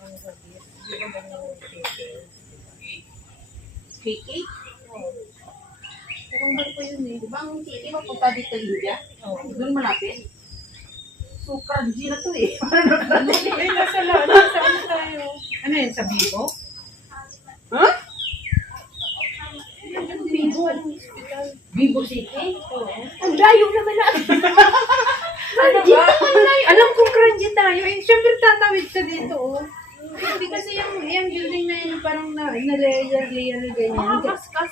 ang hugis. Di ba ganyan yung cake? Cake? Oo. Parang barko yun eh. Di ba ang cake mapunta dito India? Oo. Doon malapit. So, crunchy na to eh. Ay, nasa ano tayo? Ano yun, sa Bibo? Ha? Bibo. Hospital. Vivo City? Oo. Ang layo naman na. Ano ba? Alam kong crunchy tayo. Eh, syempre tatawid sa dito, oh. Hindi kasi yung building na yun parang na-layer na ganyan.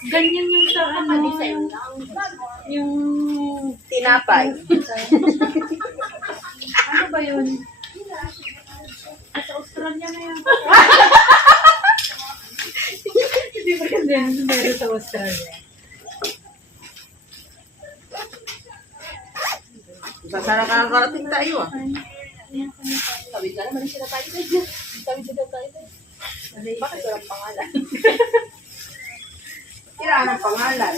Ganyan yung sa ano, yung Tinapay. ano ba yun? Sa Australia na yun. Hindi ba yun din? Meron sa Australia. Sasara ka nakarating tayo ah. Tawid ka naman sila tayo tayo. Tawid sila tayo tayo. Bakit walang pangalan? Kailangan ng pangalan.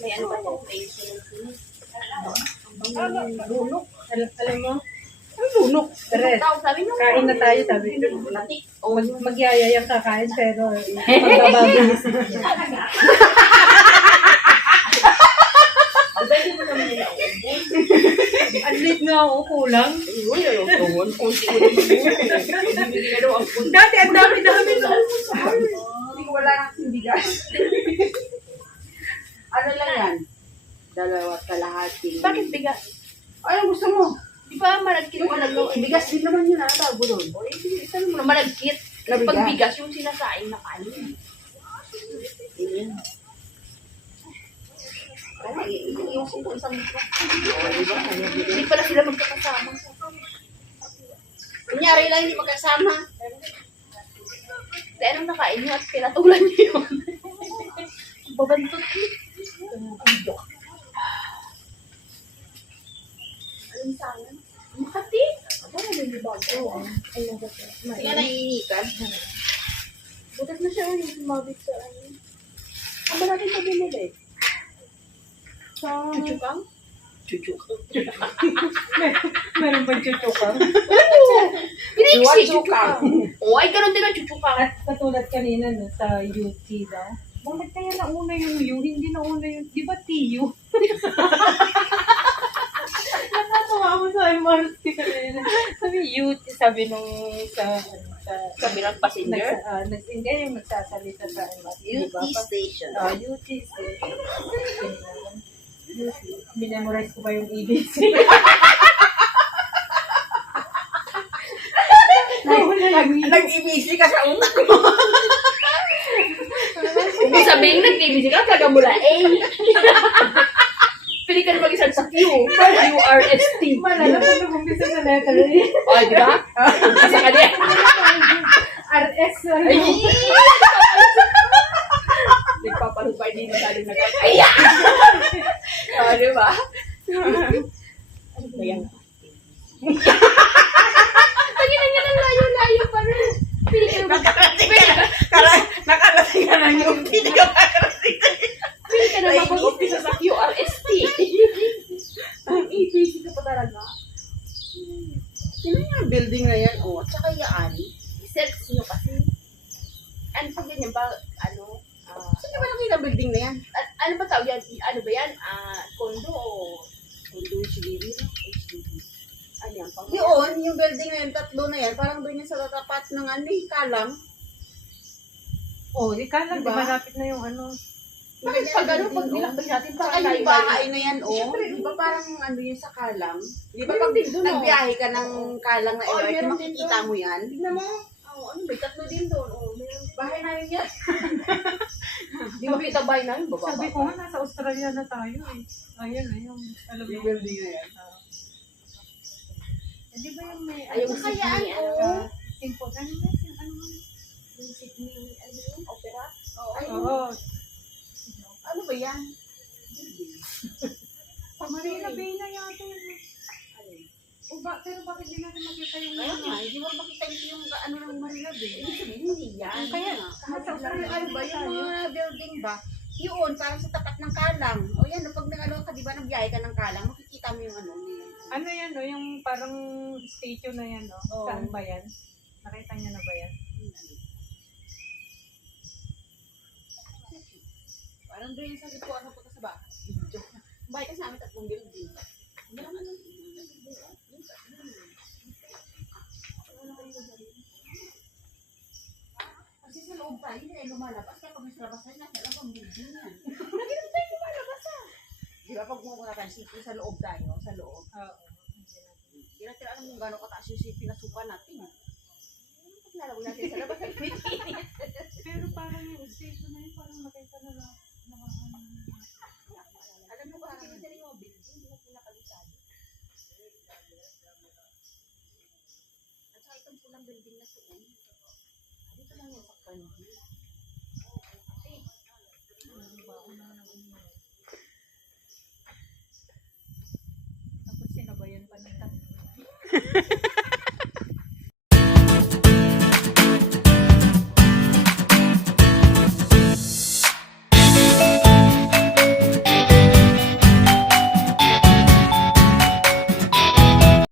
May ano ba yung face? Lunok. Alam mo? Ang lunok. Teres, kain na tayo, sabi. Magyaya yung kakain, pero magbabago isip niya. Ang lit nga ako, kulang. Uy, ayaw tungol. Kunti ko lang. Dati, ang dami-dami no. Hindi ko wala nang sindigas. Ano lang yan? 2.5. Bakit bigas? Ay, gusto mo? Di ba malagkit Yung mo ano, na bigas din naman yun. Ano tawag mo doon? Sabi mo na malagkit. Na Pag bigas. bigas yung sinasaing na kanin. Ayan. Ay, iiwas ko isang litro. Hindi pala sila magkakasama. Kunyari lang hindi magkasama. Kaya anong nakain niyo at pinatulan niyo yun? Babantot niyo. Anong sana? Makati? Ako na nalibago. Kaya naiinikan. Butas na siya yung sumabit sa ano. Ang ba natin sabi nila eh? Sa... Chuchukang? Chuchukang. Meron bang chuchukang? Piniksi! Chuchukang. Oo, ay ganun din ang chuchukang. At katulad kanina no, sa UT daw. Bakit kaya nauna yung U? Hindi nauna yung, di ba TU? Nakatawa ako sa MRT kanina. Sabi UT, sabi nung sa Sabi ng passenger? hindi yung nagsasalita sa MRT. UT station. UT station. Minemorize ko pa yung EBC. Nag-ibisi ka sa utak mo. Kung sabihin nag-TBC ka, taga mula A. Pili ka na mag-isang sa Q. URST. Malala ko nag-umpisa sa letter A. O, di ba? Isa ka din. RS. Ay! Nagpapalupay din na tayo nag-aya! O, di ba? Ano ba yan? Tagina niya ng layo-layo pa rin. Pili ka na Nakarating ka na yung video. Pili ka na mag-umpisa sa QRST. Ang EPC ka pa talaga. Sino yung building na yan? Oh, at saka yaan. I-search nyo kasi. Ano pa ganyan ba? Ano? Sino ba nakita building na yan? Ano ba tawag yan? Ano ba yan? Kondo o Condo HDB. ano yan? Yun, yung building na yan, 3 na yan, parang doon yan sa tatapat ng ano, kalang. Oh, di ka lang, di Diba? malapit na yung ano. Bakit pag ano, pag nilakbay natin, Saka yung bahay na yan, oh. Di ba parang ano yun sa kalang? Di ba pag nagbiyahe ka ng kalang na MRT, meron din makikita mo yan? Tignan mo. Ano ba? 3 din doon. Meron. Bahay namin yan. Di ba kita bahay namin? Baba. Sabi ko nga, nasa Australia na tayo eh. Ayun na yung, alam mo Yung building na yan. Di ba yung may, Ayaw ano, mo kaya, Sydney, ano? simple, ano na, ano na, Yung Sydney, ano yun? Opera? oo, Ano ba yan? Marina Bay na yata yun. O ba, pero bakit di natin makita yung Kaya nga, hindi mo makita yung ano ng Manila Bay. Ibig sabihin, hindi yan. Kaya nga, ano ba yung mga building ba? Yun, parang sa tapat ng kalang. O yan, pag nag-ano ka, di ba, nagbiyahe ka ng kalang, makikita mo yung ano. Ano yan, no? Yung parang statue na yan, no? Oo. Saan ba yan? Nakita niyo na ba yan? Parang doon yung sa likuan na punta sa bahay. Bahay kasi namin 3 building. Kasi sa loob tayo, hindi tayo lumalabas. Kaya pag nasa labas tayo, nasa labas ang building yan. Lagi naman tayo lumalabas Di ba pag pumunta tayo CP sa loob tayo, sa loob. Oo. Hindi natin alam kung gano'ng kataas yung CP na supa natin. Pag nalabog natin sa labas, ang pitinit. Pero parang yung station na yun, parang makita na lang. Alam mo kung nakikita rin yung building, hindi na pinakalisado. At saka itong pulang building na tuon. Dito lang yan sa kanji. Tapos sinabayan pa nila.